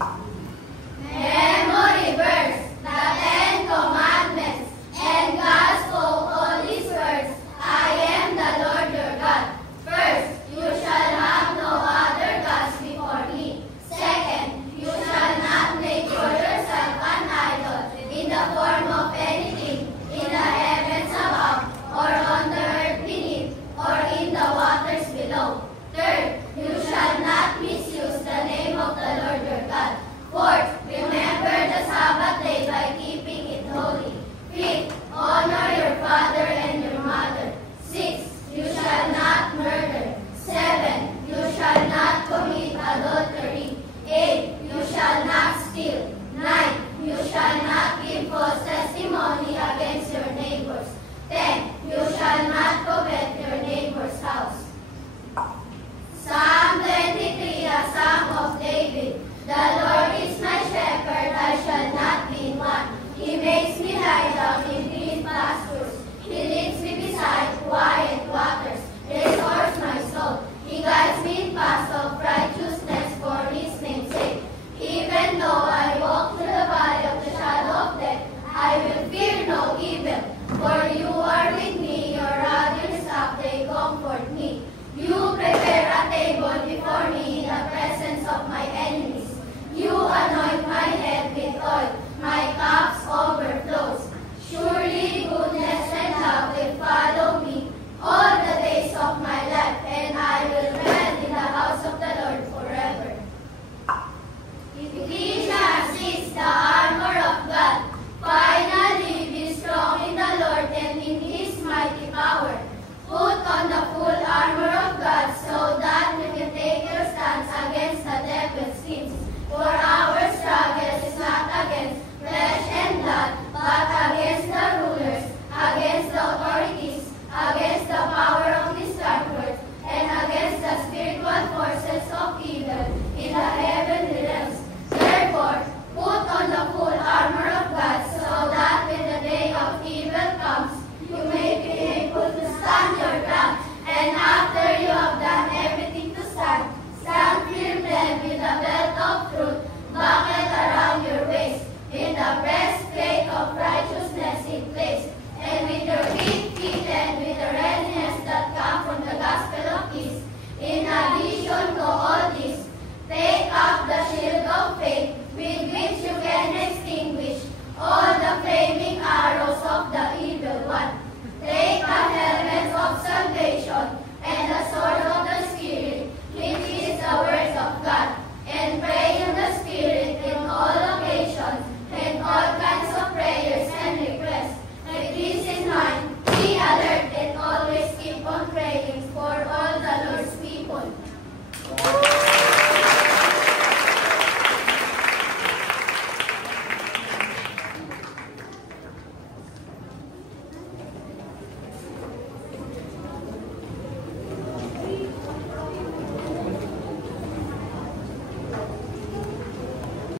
Memory verse, the Ten Commandments, and God spoke all these words, I am the Lord your God. First, you shall have no other gods before me. Second, you shall not make for yourself an idol in the form of anything in the heavens above, or on the earth beneath, or in the waters below. Third, you shall not misuse the name of the Lord your God. Fourth, remember the Sabbath day by keeping it holy. Fifth, honor your father and your mother. Sixth, you shall not murder. Seven, you shall not commit adultery. Eight, you shall not steal. Nine, you shall not give false testimony against your neighbors. 10, you shall not covet your neighbor's house. Psalm 23, a Psalm of David. The Lord